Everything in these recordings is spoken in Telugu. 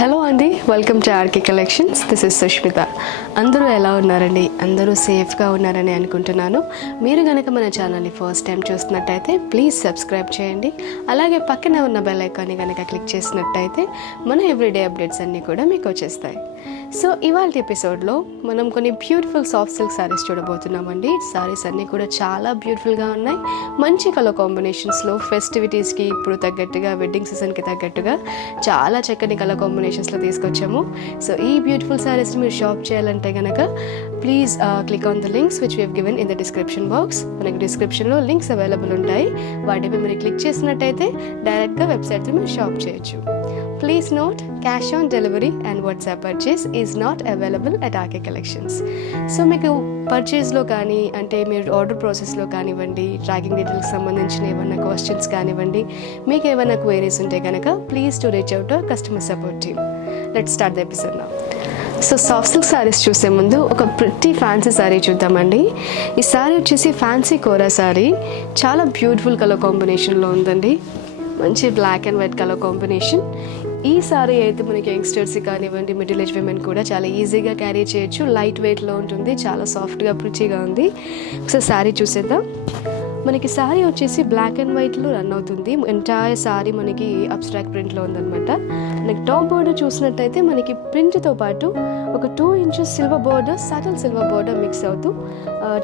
హలో అండి, welcome to RK collections. This is Sushmita. అందరూ ఎలా ఉన్నారండి? అందరూ సేఫ్గా ఉన్నారని అనుకుంటున్నాను. మీరు కనుక మన ఛానల్ని ఫస్ట్ టైం చూస్తున్నట్టయితే ప్లీజ్ సబ్స్క్రైబ్ చేయండి. అలాగే పక్కనే ఉన్న బెల్ ఐకాన్ని కనుక క్లిక్ చేసినట్టయితే మన ఎవ్రీడే అప్డేట్స్ అన్నీ కూడా మీకు వచ్చేస్తాయి. సో ఇవాళ ఎపిసోడ్లో మనం కొన్ని బ్యూటిఫుల్ సాఫ్ట్ సిల్క్ శారీస్ చూడబోతున్నామండి. శారీస్ అన్నీ కూడా చాలా బ్యూటిఫుల్గా ఉన్నాయి. మంచి కలర్ కాంబినేషన్స్లో ఫెస్టివిటీస్కి ఇప్పుడు తగ్గట్టుగా, వెడ్డింగ్ సీజన్కి తగ్గట్టుగా చాలా చక్కని కలర్ కాంబినేషన్స్లో తీసుకొచ్చాము. సో ఈ బ్యూటిఫుల్ శారీస్ని మీరు షాప్ చేయాలంటే కనుక please click on the links which we have given in the description box. మనకి డిస్క్రిప్షన్లో లింక్స్ అవైలబుల్ ఉంటాయి. వాటిపై మీరు క్లిక్ చేసినట్టయితే డైరెక్ట్గా వెబ్సైట్లో మీరు షాప్ చేయొచ్చు. Please note, cash on delivery and WhatsApp purchase is not available at RK Collections. So మీకు పర్చేస్లో కానీ, అంటే మీరు ఆర్డర్ ప్రాసెస్లో కానివ్వండి, ట్రాకింగ్ డీటెయిల్కి సంబంధించిన ఏమైనా క్వశ్చన్స్ కానివ్వండి, మీకు ఏమైనా క్వైరీస్ ఉంటే కనుక please to reach out customer support team. Let's start the episode now. So soft silk saris చూసే ముందు ఒక ప్రిట్టి ఫ్యాన్సీ శారీ చూద్దామండి. ఈ శారీ వచ్చేసి ఫ్యాన్సీ కోరా శారీ. చాలా బ్యూటిఫుల్ కలర్ కాంబినేషన్లో ఉందండి. మంచి black and white colour combination. ఈ సారీ అయితే మనకి యంగ్స్టర్స్కి కానివ్వండి, మిడిల్ ఏజ్ విమెన్ కూడా చాలా ఈజీగా క్యారీ చేయొచ్చు. లైట్ వెయిట్లో ఉంటుంది, చాలా సాఫ్ట్గా ప్రిచిగా ఉంది. ఒకసారి శారీ చూసేద్దాం. మనకి శారీ వచ్చేసి బ్లాక్ అండ్ వైట్లో రన్ అవుతుంది. ఎంటైర్ శారీ మనకి అబ్స్ట్రాక్ట్ ప్రింట్లో ఉందన్నమాట. మనకి టాప్ బోర్డర్ చూసినట్టయితే మనకి ప్రింట్తో పాటు ఒక 2 inches silver border, subtle silver border mix అవుతూ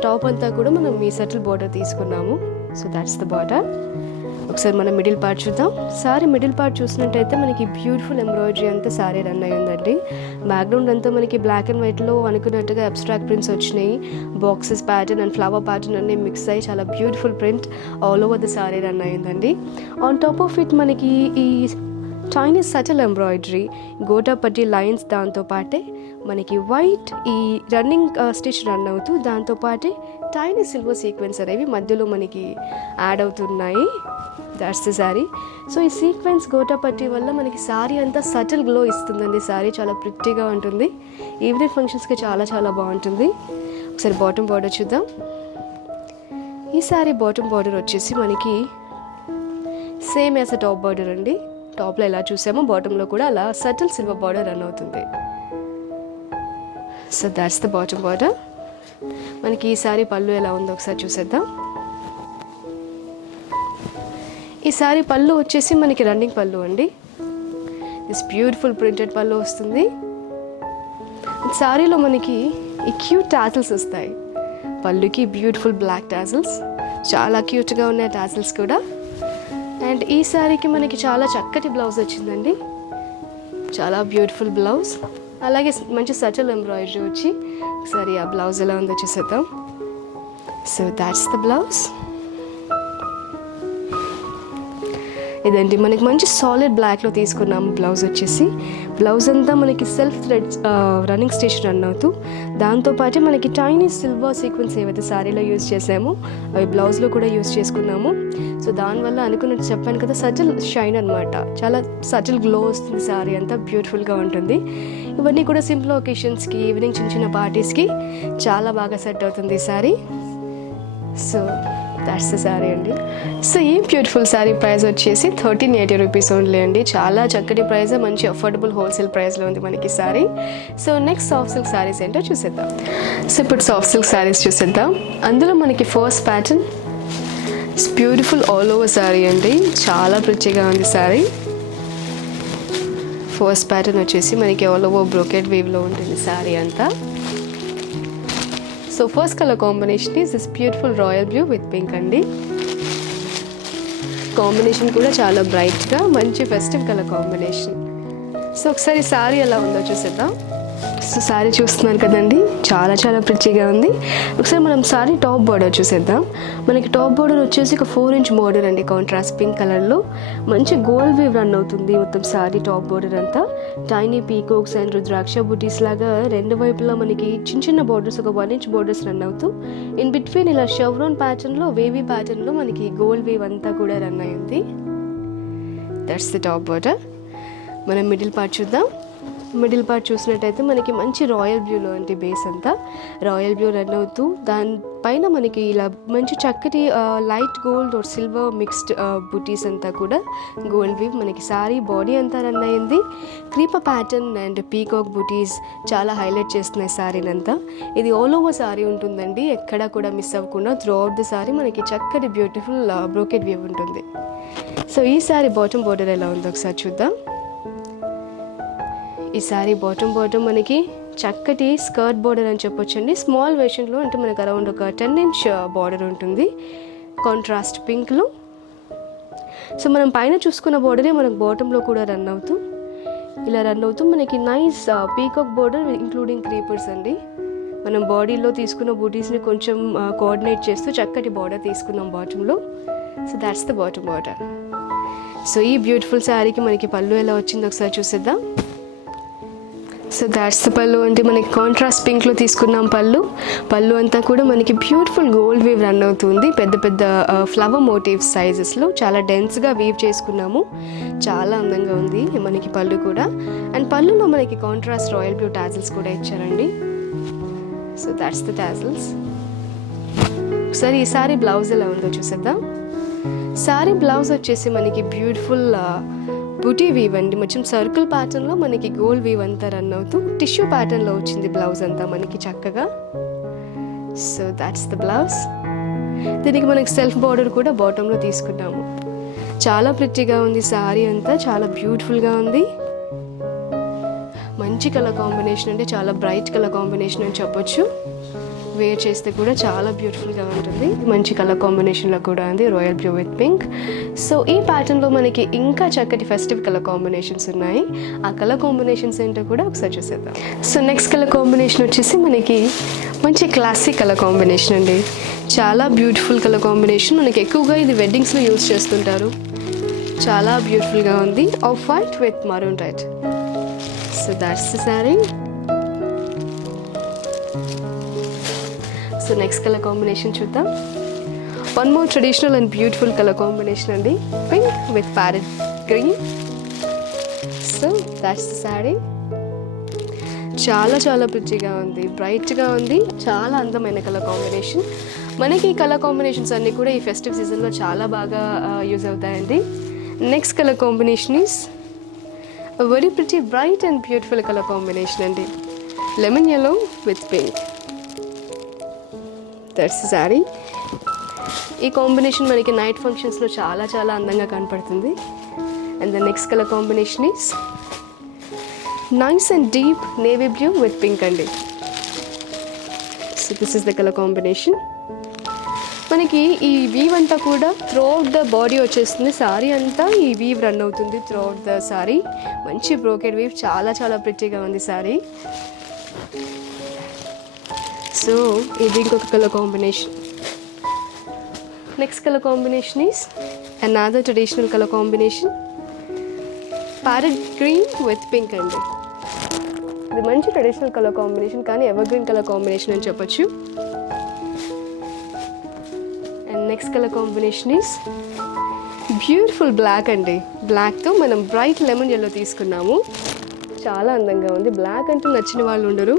టాప్ అంతా కూడా మనం ఈ సటిల్ బోర్డర్ తీసుకున్నాము. So that's the border. ఒకసారి మనం మిడిల్ పార్ట్ చూద్దాం. సారీ మిడిల్ పార్ట్ చూసినట్టయితే మనకి బ్యూటిఫుల్ ఎంబ్రాయిడరీ అంతా సారీ రన్ అయి ఉందండి. బ్యాక్గ్రౌండ్ అంతా మనకి బ్లాక్ అండ్ వైట్లో అనుకున్నట్టుగా అబ్స్ట్రాక్ట్ ప్రింట్స్ వచ్చినాయి. Boxes pattern and flower pattern అన్నీ మిక్స్ అయ్యి చాలా beautiful print all over the sari run అయిందండి. ఆన్ టాప్ ఆఫ్ ఇట్ మనకి ఈ Chinese subtle embroidery, gotapatti lines, దాంతోపాటే మనకి వైట్ ఈ రన్నింగ్ స్టిచ్ రన్ అవుతూ దాంతోపాటే టైనీ సిల్వర్ సీక్వెన్స్ అనేవి మధ్యలో మనకి యాడ్ అవుతున్నాయి. That's the sari. సో ఈ సీక్వెన్స్ గోటాపట్టి వల్ల మనకి శారీ అంతా సటిల్ గ్లో ఇస్తుందండి. శారీ చాలా ప్రిట్టిగా ఉంటుంది. ఈవినింగ్ ఫంక్షన్స్కి చాలా చాలా బాగుంటుంది. ఒకసారి బాటమ్ బార్డర్ చూద్దాం. ఈ శారీ బాటమ్ బార్డర్ వచ్చేసి మనకి same as a top border అండి. టాప్లో ఎలా చూసామో బాటంలో కూడా అలా సటిల్ సిల్వర్ బార్డర్ రన్ అవుతుంది. So that's the bottom border. మనకి ఈ సారీ పళ్ళు ఎలా ఉందో ఒకసారి చూసేద్దాం. ఈ సారీ పళ్ళు వచ్చేసి మనకి రన్నింగ్ పళ్ళు అండి. దిస్ బ్యూటిఫుల్ ప్రింటెడ్ పళ్ళు వస్తుంది. సారీలో మనకి ఈ క్యూట్ టాజిల్స్ వస్తాయి. పళ్ళుకి బ్యూటిఫుల్ బ్లాక్ టాజిల్స్, చాలా క్యూట్గా ఉన్నాయి టాజిల్స్ కూడా. అండ్ ఈ శారీకి మనకి చాలా చక్కటి బ్లౌజ్ వచ్చిందండి. చాలా బ్యూటిఫుల్ బ్లౌజ్, అలాగే మంచి సటిల్ ఎంబ్రాయిడరీ వచ్చి. ఒకసారి ఆ బ్లౌజ్ ఎలా ఉందో చూసేద్దాం. So that's the blouse. ఇదండి మనకి మంచి సాలిడ్ బ్లాక్లో తీసుకున్నాము. బ్లౌజ్ వచ్చేసి బ్లౌజ్ అంతా మనకి self threads running stitch run అవుతూ దాంతోపాటు మనకి టైనీ సిల్వర్ సీక్వెన్స్ ఏవైతే శారీలో యూజ్ చేసామో అవి బ్లౌజ్లో కూడా యూజ్ చేసుకున్నాము. సో దానివల్ల అనుకున్నట్టు చెప్పాను కదా, సటిల్ షైన్ అనమాట. చాలా సటిల్ గ్లో వస్తుంది. శారీ అంతా బ్యూటిఫుల్గా ఉంటుంది. ఇవన్నీ కూడా సింపుల్ ఒకేషన్స్కి, ఈవినింగ్ చిన్న చిన్న పార్టీస్కి చాలా బాగా సెట్ అవుతుంది ఈ sari. So that's the sari అండి. సో ఈ బ్యూటిఫుల్ శారీ ప్రైస్ వచ్చేసి 1380 రూపీస్ ఓన్లీ అండి. చాలా చక్కటి ప్రైస్, మంచి అఫోర్డబుల్ హోల్సేల్ ప్రైస్లో ఉంది మనకి sari. So next soft silk saris ఏంటో చూసేద్దాం. సో ఇప్పుడు సాఫ్ట్ సిల్క్ శారీస్ చూసేద్దాం. అందులో మనకి first pattern beautiful all over sari అండి. చాలా రుచిగా ఉంది శారీ. ఫస్ట్ ప్యాటర్న్ వచ్చేసి మనకి ఆల్ ఓవర్ బ్రోకెట్ వీవ్లో ఉంటుంది శారీ అంతా. So first colour combination is this beautiful royal blue with pink అండి. కాంబినేషన్ కూడా చాలా బ్రైట్గా మంచి ఫెస్టివ్ కలర్ కాంబినేషన్. సో ఒకసారి శారీ ఎలా ఉందో చూసేద్దాం. సో శారీ చూస్తున్నారు కదండి, చాలా చాలా ప్రిచిగా ఉంది. ఒకసారి మనం శారీ టాప్ బోర్డర్ చూసేద్దాం. మనకి టాప్ బోర్డర్ వచ్చేసి ఒక 4 ఇంచ్ బోర్డర్ అండి. కాంట్రాస్ట్ పింక్ కలర్లో మంచి గోల్డ్ వీవ్ రన్ అవుతుంది మొత్తం శారీ టాప్ బోర్డర్ అంతా. టైనీ పీకోక్స్ అండ్ రుద్రాక్ష బుటీస్ లాగా రెండు వైపులా మనకి చిన్న చిన్న బోర్డర్స్, ఒక 1 ఇంచ్ బోర్డర్స్ రన్ అవుతూ ఇన్ బిట్వీన్ ఇలా షెవ్రాన్ ప్యాటర్న్లో, వేవీ ప్యాటర్న్లో మనకి గోల్డ్ వీవ్ అంతా కూడా రన్ అయ్యింది. That's the top border. మనం మిడిల్ పార్ట్ చూద్దాం. మిడిల్ పార్ట్ చూసినట్టయితే మనకి మంచి రాయల్ బ్లూలో అంటే బేస్ అంతా రాయల్ బ్లూ రన్ అవుతూ దానిపైన మనకి ఇలా మంచి చక్కటి light gold or silver mixed బుటీస్ అంతా కూడా గోల్డ్ వీవ్ మనకి సారీ బాడీ అంతా రన్ అయింది. క్రీపర్ ప్యాటర్న్ అండ్ పీకాక్ బూటీస్ చాలా హైలైట్ చేస్తున్నాయి శారీని అంతా. ఇది ఆల్ ఓవర్ శారీ ఉంటుందండి, ఎక్కడా కూడా మిస్ అవ్వకుండా త్రూ అవుట్ ద శారీ మనకి చక్కటి బ్యూటిఫుల్ బ్రోకెట్ వ్యూ ఉంటుంది. సో ఈ శారీ బాటమ్ బోర్డర్ ఎలా ఉందో ఒకసారి చూద్దాం. ఈ శారీ బాటమ్ మనకి చక్కటి స్కర్ట్ బార్డర్ అని చెప్పొచ్చండి. స్మాల్ వెర్షన్లో అంటే మనకు అరౌండ్ ఒక 10 inch బార్డర్ ఉంటుంది కాంట్రాస్ట్ పింక్లో. సో మనం పైన చూసుకున్న బార్డరే మనకు బాటంలో కూడా రన్ అవుతూ మనకి nice peacock border including creepers అండి. మనం బాడీలో తీసుకున్న బూటీస్ని కొంచెం కోఆర్డినేట్ చేస్తూ చక్కటి బార్డర్ తీసుకున్నాం బాటంలో. So that's the bottom border. So ఈ బ్యూటిఫుల్ శారీకి మనకి పళ్ళు ఎలా వచ్చిందో ఒకసారి చూసేద్దాం. సో దాట్స్ ద పళ్ళు. అంటే మనకి కాంట్రాస్ట్ పింక్లో తీసుకున్నాం పళ్ళు అంతా కూడా మనకి బ్యూటిఫుల్ గోల్డ్ వీవ్ రన్ అవుతుంది. పెద్ద ఫ్లవర్ మోటివ్స్ సైజెస్లో చాలా డెన్స్గా వీవ్ చేసుకున్నాము. చాలా అందంగా ఉంది మనకి పళ్ళు కూడా. అండ్ పళ్ళులో మనకి కాంట్రాస్ట్ రాయల్ బ్లూ టాజిల్స్ కూడా ఇచ్చారండి. So that's the tassels. ఒకసారి ఈ సారీ బ్లౌజ్ ఎలా ఉందో చూసేద్దాం. సారీ బ్లౌజ్ వచ్చేసి మనకి బ్యూటిఫుల్ బుటీ వీవ్ అండి. కొంచెం సర్కిల్ ప్యాటర్న్లో మనకి గోల్డ్ వీవ్ అంతా రన్ అవుతూ టిష్యూ ప్యాటర్న్లో వచ్చింది బ్లౌజ్ అంతా మనకి చక్కగా. So that's the blouse. దీనికి మనకి సెల్ఫ్ బార్డర్ కూడా బాటంలో తీసుకున్నాము. చాలా ప్రిట్టిగా ఉంది శారీ అంతా, చాలా బ్యూటిఫుల్గా ఉంది. మంచి కలర్ కాంబినేషన్, అంటే చాలా బ్రైట్ కలర్ కాంబినేషన్ అని చెప్పొచ్చు. వేర్ చేస్తే కూడా చాలా బ్యూటిఫుల్గా ఉంటుంది. మంచి కలర్ కాంబినేషన్లో కూడా ఉంది, royal blue with pink. So ఈ ప్యాటర్న్లో మనకి ఇంకా చక్కటి ఫెస్టివ్ కలర్ కాంబినేషన్స్ ఉన్నాయి. ఆ కలర్ కాంబినేషన్స్ ఏంటో కూడా ఒకసారి చూసేద్దాం. సో నెక్స్ట్ కలర్ కాంబినేషన్ వచ్చేసి మనకి మంచి క్లాసిక్ కలర్ కాంబినేషన్ అండి. చాలా బ్యూటిఫుల్ కలర్ కాంబినేషన్. మనకి ఎక్కువగా ఇది వెడ్డింగ్స్లో యూస్ చేస్తుంటారు. చాలా బ్యూటిఫుల్గా ఉంది. Off white with maroon red. So that's the sari. So next colour combination చూద్దాం. One more traditional and beautiful colour combination అండి, pink with parrot green. So that's the sari. చాలా ప్రిట్టిగా ఉంది, బ్రైట్గా ఉంది, చాలా అందమైన కలర్ కాంబినేషన్. మనకి ఈ కలర్ కాంబినేషన్స్ అన్నీ కూడా ఈ ఫెస్టివ్ సీజన్లో చాలా బాగా యూజ్ అవుతాయండి. Next colour combination is very pretty bright and beautiful colour combination అండి, lemon yellow with pink. That's sari. ఈ కాంబినేషన్ మనకి నైట్ ఫంక్షన్స్లో చాలా అందంగా కనపడుతుంది. And the next colour combination is nice and deep navy blue with pink అండి. So this is the colour combination. మనకి ఈ వీవ్ అంతా కూడా త్రూ అవుట్ ద బాడీ వచ్చేస్తుంది. శారీ అంతా ఈ వీవ్ రన్ అవుతుంది త్రూ అవుట్ ద శారీ. మంచి బ్రోకెడ్ వీవ్, చాలా ప్రిట్టిగా ఉంది శారీ. సో ఇది ఇంకొక colour combination. Next colour combination is another traditional colour combination, parrot green with pink అండి. ఇది మంచి ట్రెడిషనల్ కలర్ కాంబినేషన్, కానీ ఎవర్ గ్రీన్ కలర్ కాంబినేషన్ అని చెప్పొచ్చు. And next colour combination is beautiful black అండి. బ్లాక్తో మనం బ్రైట్ లెమన్ yellow తీసుకున్నాము. చాలా అందంగా ఉంది. బ్లాక్ అంటే నచ్చిన వాళ్ళు ఉండరు.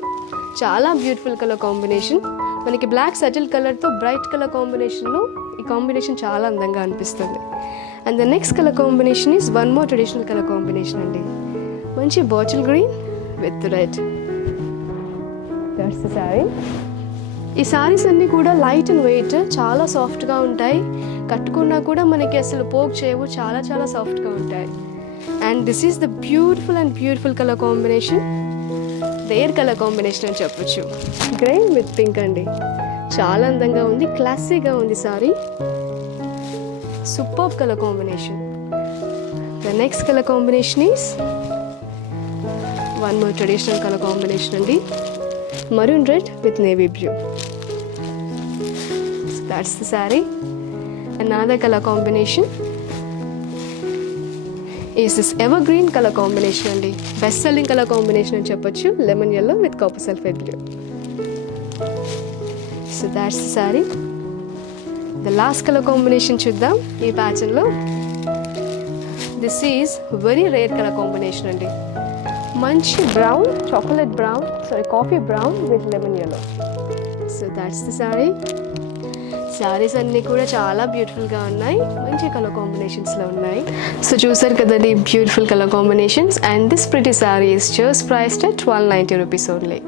చాలా బ్యూటిఫుల్ కలర్ కాంబినేషన్. మనకి బ్లాక్ సటిల్ కలర్తో బ్రైట్ కలర్ కాంబినేషన్లో ఈ కాంబినేషన్ చాలా అందంగా అనిపిస్తుంది. And the next colour combination is one more traditional colour combination అండి, మంచి bottle green with red. That's the sari. ఈ శారీస్ అన్నీ కూడా లైట్ అండ్ వెయిట్, చాలా సాఫ్ట్గా ఉంటాయి. కట్టుకున్నా కూడా మనకి అసలు పోక్ చేయవు, చాలా సాఫ్ట్గా ఉంటాయి. And this is the beautiful colour combination, rare colour combination అని చెప్పొచ్చు, గ్రే విత్ పింక్ అండి. చాలా అందంగా ఉంది, క్లాసీగా ఉంది sari. Super colour combination. The next colour combination is one more traditional colour combination అండి, maroon red with navy blue. That's the sari. Another colour combination is this evergreen colour combination అండి, బెస్ట్ సెల్లింగ్ కలర్ కాంబినేషన్ అని చెప్పొచ్చు, lemon yellow with copper sulphate blue. So that's the sari. The last colour combination చూద్దాం ఈ ప్యాటర్న్లో. This is very rare colour combination అండి, మంచి brown, coffee brown with lemon yellow. So that's the sorry. Saris అన్నీ కూడా చాలా బ్యూటిఫుల్గా ఉన్నాయి, మంచి కలర్ కాంబినేషన్స్లో ఉన్నాయి. సో చూసారు కదండి beautiful colour combinations. And this pretty sari is just priced at 1290 rupees only.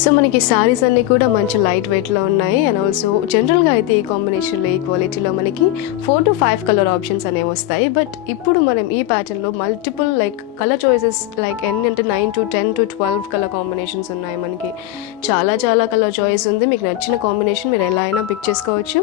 So మనకి శారీస్ అన్నీ కూడా మంచి లైట్ వెయిట్లో ఉన్నాయి. అండ్ ఆల్సో జనరల్గా అయితే ఈ కాంబినేషన్లో ఈ క్వాలిటీలో మనకి 4 to 5 కలర్ ఆప్షన్స్ అనేవి వస్తాయి. బట్ ఇప్పుడు మనం ఈ ప్యాటర్న్లో multiple like colour choices like ఎన్ని అంటే 9 to 10 to 12 కలర్ కాంబినేషన్స్ ఉన్నాయి. మనకి చాలా కలర్ చాయిస్ ఉంది. మీకు నచ్చిన కాంబినేషన్ మీరు ఎలా అయినా పిక్ చేసుకోవచ్చు.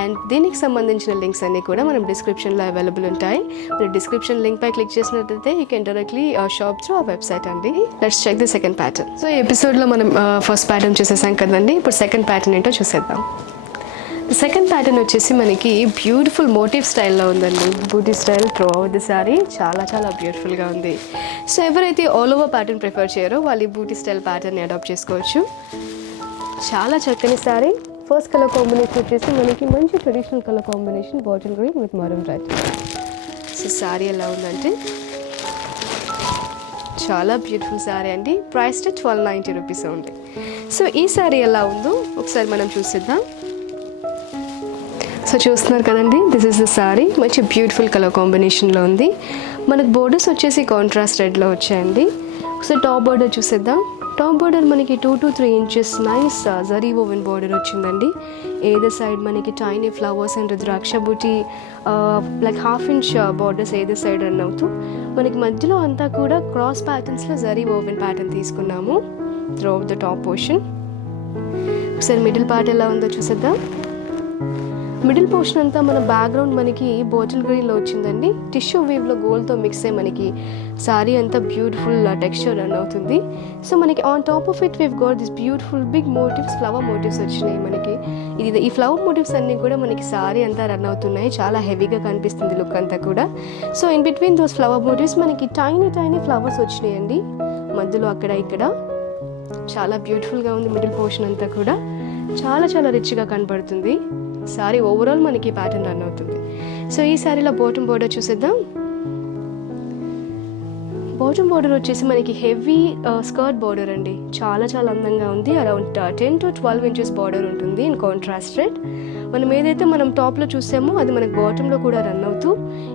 అండ్ దీనికి సంబంధించిన లింక్స్ అన్నీ కూడా మనం డిస్క్రిప్షన్లో అవైలబుల్ ఉంటాయి. మీరు డిస్క్రిప్షన్ లింక్ పై క్లిక్ చేసినట్లయితే you can directly shop through ఆ వెబ్సైట్ అండి. Let's check the second pattern. So ఈ ఎపిసోడ్లో మనం ఫస్ట్ ప్యాటర్న్ చూసేసాం కదండి. ఇప్పుడు సెకండ్ ప్యాటర్న్ ఏంటో చూసేద్దాం. సెకండ్ ప్యాటర్న్ వచ్చేసి మనకి బ్యూటిఫుల్ మోటివ్ స్టైల్లో ఉందండి. Buti style throughout the sari చాలా బ్యూటిఫుల్గా ఉంది. సో ఎవరైతే ఆల్ ఓవర్ ప్యాటర్న్ ప్రిఫర్ చేయరో వాళ్ళు ఈ బూటీ స్టైల్ ప్యాటర్న్ని అడాప్ట్ చేసుకోవచ్చు. చాలా చక్కని శారీ. ఫస్ట్ కలర్ కాంబినేషన్ వచ్చేసి మనకి మంచి traditional colour combination bottle green with maroon red. So sari ఎలా ఉందంటే చాలా బ్యూటిఫుల్ శారీ అండి. ప్రైస్ 1290 రూపీస్ ఉంది. సో ఈ శారీ ఎలా ఉందో ఒకసారి మనం చూసిద్దాం. సో చూస్తున్నారు కదండి, దిస్ ఇస్ ద శారీ. మంచి బ్యూటిఫుల్ కలర్ కాంబినేషన్లో ఉంది. మనకు బోర్డర్స్ వచ్చేసి కాంట్రాస్ట్ రెడ్లో వచ్చాయండి. సో టాప్ బోర్డర్ చూసేద్దాం. టాప్ బోర్డర్ మనకి 2 to 3 inches nice zari woven border వచ్చిందండి. ఏదో సైడ్ మనకి tiny flowers and rudraksha buti like 1/2 inch borders ఏదో సైడ్ రన్ అవుతూ మనకి మధ్యలో అంతా కూడా క్రాస్ ప్యాటర్న్స్లో జరీ ఓవెన్ ప్యాటర్న్ తీసుకున్నాము throughout the top portion. ఒకసారి మిడిల్ పార్ట్ ఎలా ఉందో చూసేద్దాం. మిడిల్ పోర్షన్ అంతా మన బ్యాక్గ్రౌండ్ మనకి బాటిల్ గ్రీన్లో వచ్చిందండి. టిష్యూ వీవ్లో గోల్డ్తో మిక్స్ అయ్యి మనకి సారీ అంతా బ్యూటిఫుల్ టెక్స్చర్ రన్ అవుతుంది. సో మనకి on top of it weave got this beautiful big motifs, flower motifs వచ్చినాయి మనకి. ఈ ఫ్లవర్ మోటివ్స్ అన్నీ కూడా మనకి సారీ అంతా రన్ అవుతున్నాయి. చాలా హెవీగా కనిపిస్తుంది లుక్ అంతా కూడా. So in between those flower motifs మనకి టైనీ ఫ్లవర్స్ వచ్చినాయండి మధ్యలో అక్కడ ఇక్కడ. చాలా బ్యూటిఫుల్గా ఉంది మిడిల్ పోర్షన్ అంతా కూడా. చాలా రిచ్గా కనబడుతుంది. సారీ ఓవరాల్ మనకి ప్యాటర్న్ రన్ అవుతుంది. సో ఈ సారీలో బాటమ్ బోర్డర్ చూసేద్దాం. బాటమ్ బోర్డర్ వచ్చేసి మనకి హెవీ స్కర్ట్ బార్డర్ అండి. చాలా అందంగా ఉంది. అరౌండ్ 10 to 12 inches బార్డర్ ఉంటుంది ఇన్ కాంట్రాస్ట్ రెడ్. మనం ఏదైతే మనం టాప్లో చూసామో అది మనకి బాటంలో కూడా రన్ అవుతూ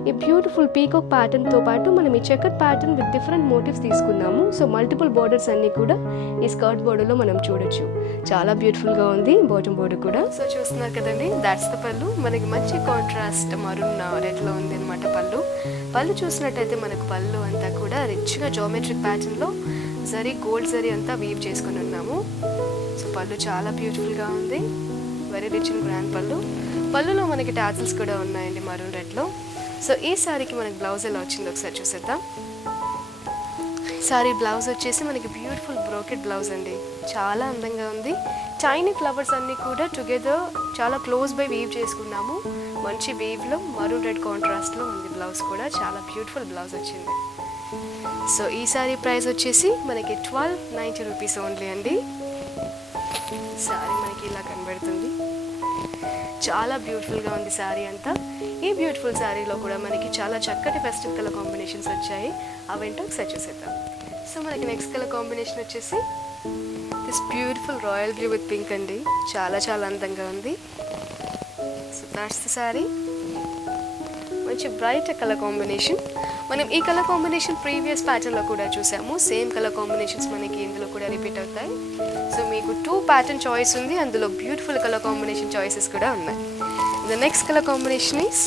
ఈ బ్యూటిఫుల్ పీకాక్ ప్యాటర్న్తో పాటు మనం ఈ checker pattern with different motifs తీసుకున్నాము. సో మల్టిపుల్ బార్డర్స్ అన్నీ కూడా ఈ స్కర్ట్ బార్డర్లో మనం చూడొచ్చు. చాలా బ్యూటిఫుల్గా ఉంది బాటమ్ బార్డర్ కూడా. సో చూస్తున్నారు కదండి, దాట్స్ ద పళ్ళు. మనకి మంచి కాంట్రాస్ట్ మరూన్ రెడ్లో ఉంది అనమాట పళ్ళు చూసినట్టయితే మనకు పళ్ళు అంతా కూడా రిచ్గా జోమెట్రిక్ ప్యాటర్న్లో గోల్డ్ జరీ అంతా వీవ్ చేసుకుని ఉన్నాము. సో పళ్ళు చాలా బ్యూటిఫుల్గా ఉంది. వెరీ రిచ్ అండ్ గ్రాండ్ పళ్ళులో మనకి టాజిల్స్ కూడా ఉన్నాయండి మరూన్ రెడ్లో. సో ఈ శారీకి మనకి బ్లౌజ్ ఎలా వచ్చిందో ఒకసారి చూసేద్దాం. సారీ బ్లౌజ్ వచ్చేసి మనకి బ్యూటిఫుల్ బ్రోకెట్ బ్లౌజ్ అండి. చాలా అందంగా ఉంది. టైనీ ఫ్లవర్స్ అన్నీ కూడా టుగెదర్ చాలా క్లోజ్ బై వీవ్ చేసుకున్నాము. మంచి వీవ్లో మరూన్ రెడ్ కాంట్రాస్ట్లో ఉంది బ్లౌజ్ కూడా. చాలా బ్యూటిఫుల్ బ్లౌజ్ వచ్చింది. సో ఈ సారీ ప్రైస్ వచ్చేసి మనకి 1290 రూపీస్ ఓన్లీ అండి. సారీ మనకి ఇలా కనబడుతుంది. చాలా బ్యూటిఫుల్గా ఉంది శారీ అంతా. ఈ బ్యూటిఫుల్ శారీలో కూడా మనకి చాలా చక్కటి ఫెస్టివ్ కలర్ కాంబినేషన్స్ వచ్చాయి. అవేంటో ఒకసారి చూసేద్దాం. సో మనకి నెక్స్ట్ కలర్ కాంబినేషన్ వచ్చేసి this beautiful royal blue with pink అండి. చాలా అందంగా ఉంది. So that's the sari. మంచి బ్రైట్ కలర్ కాంబినేషన్. మనం ఈ కలర్ కాంబినేషన్ ప్రీవియస్ ప్యాటర్న్లో కూడా చూసాము. సేమ్ కలర్ కాంబినేషన్స్ మనకి ఇందులో కూడా రిపీట్ అవుతాయి. సో మీకు 2 ప్యాటర్న్ చాయిస్ ఉంది. అందులో బ్యూటిఫుల్ కలర్ కాంబినేషన్ చాయిసెస్ కూడా ఉన్నాయి. The next colour combination is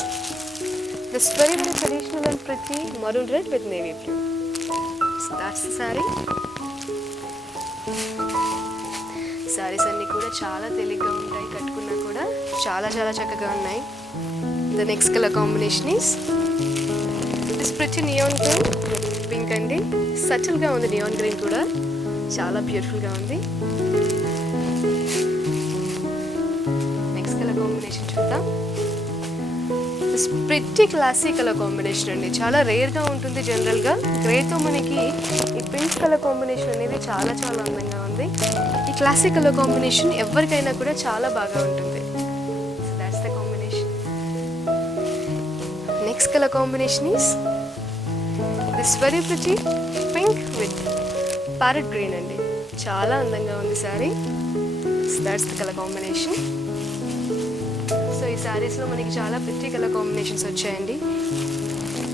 this very traditional and pretty maroon red with navy blue. So that's the sari. Saris అన్నీ కూడా చాలా తేలిగ్గా ఉంటాయి, కట్టుకున్నా కూడా చాలా చక్కగా ఉన్నాయి. The next colour combination is this pretty neon green pink అండి. సటిల్గా ఉంది నియాన్ గ్రీన్ కూడా. చాలా బ్యూటిఫుల్గా ఉంది. నెక్స్ట్ కలర్ కాంబినేషన్ చూద్దాం. This pretty classic colour combination అండి. చాలా రేర్గా ఉంటుంది జనరల్గా. గ్రేతో మనకి ఈ పింక్ కలర్ కాంబినేషన్ అనేది చాలా అందంగా ఉంది. ఈ క్లాసిక్ కలర్ కాంబినేషన్ ఎవరికైనా కూడా చాలా బాగా ఉంటుంది. So that's the combination. Next colour combination is this very pretty pink with parrot green అండి. చాలా అందంగా ఉంది sorry. That's the colour combination. శారీస్లో మనకి చాలా ప్రిటీ కలర్ కాంబినేషన్స్ వచ్చాయండి.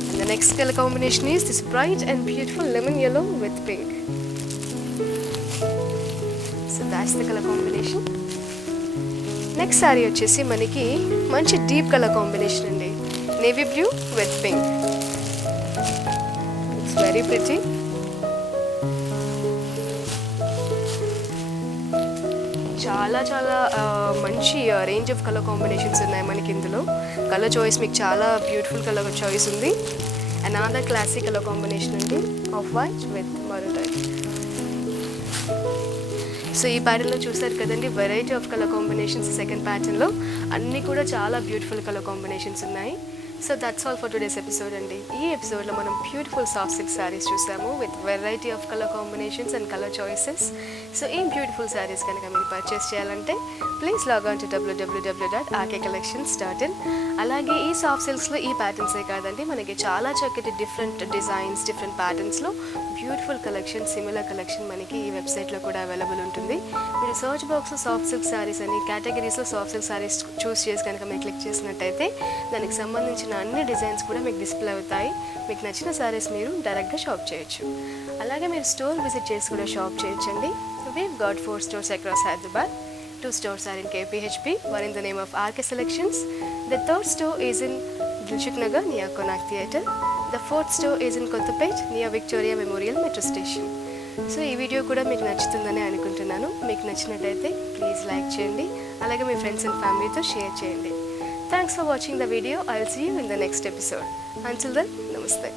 And the next colour combination is this bright and beautiful lemon yellow with pink. So that's the colour combination. Next sari వచ్చేసి మనకి మంచి డీప్ కలర్ కాంబినేషన్ అండి, navy blue with pink. It's very pretty. చాలా చాలా మంచి రేంజ్ ఆఫ్ కలర్ కాంబినేషన్స్ ఉన్నాయి మనకి ఇందులో. కలర్ చాయిస్ మీకు చాలా బ్యూటిఫుల్ కలర్ చాయిస్ ఉంది. And another classic colour combination అండి, off white with maroon type. So ఈ ప్యాటర్న్లో చూసారు కదండి, variety of colour combinations. Second ప్యాటర్న్లో అన్నీ కూడా చాలా బ్యూటిఫుల్ కలర్ కాంబినేషన్స్ ఉన్నాయి. So that's all for today's episode అండి. ఈ ఎపిసోడ్లో మనం బ్యూటిఫుల్ సాఫ్ట్ సిల్క్ శారీస్ చూసాము with variety of colour combinations and colour choices. So ఈ బ్యూటిఫుల్ శారీస్ కనుక మీరు పర్చేస్ చేయాలంటే please log on to www.rkcollections.in. అలాగే ఈ సాఫ్ట్ సిల్క్స్లో ఈ ప్యాటర్న్సే కాదండి, మనకి చాలా చక్కటి డిఫరెంట్ డిజైన్స్, డిఫరెంట్ ప్యాటర్న్స్లో బ్యూటిఫుల్ కలెక్షన్, సిమిలర్ కలెక్షన్ మనకి ఈ వెబ్సైట్లో కూడా అవైలబుల్ ఉంటుంది. మీరు సర్చ్ బాక్స్లో సాఫ్ట్ సిల్క్ శారీస్ అని కేటగిరీస్లో సాఫ్ట్ సిల్క్ శారీస్ చూస్ చేసి కనుక మీరు క్లిక్ చేసినట్టయితే దానికి సంబంధించిన అన్ని డిజైన్స్ కూడా మీకు డిస్ప్లే అవుతాయి. మీకు నచ్చిన శారీస్ మీరు డైరెక్ట్గా షాప్ చేయొచ్చు. అలాగే మీరు స్టోర్ విజిట్ చేసి కూడా షాప్ చేయొచ్చండి. We've got 4 stores across Hyderabad. 2 stores are in KPHP, one in the name of RK Selections. The 3rd store is in Dilshuk Nagar near Konak Theatre. The 4th store is in Kottapet near Victoria Memorial Metro Station. So ఈ వీడియో కూడా మీకు నచ్చుతుందని అనుకుంటున్నాను. మీకు నచ్చినట్టయితే ప్లీజ్ లైక్ చేయండి, అలాగే మీ ఫ్రెండ్స్ అండ్ ఫ్యామిలీతో షేర్ చేయండి. Thanks for watching the video. I will see you in the next episode. Until then, నమస్తే.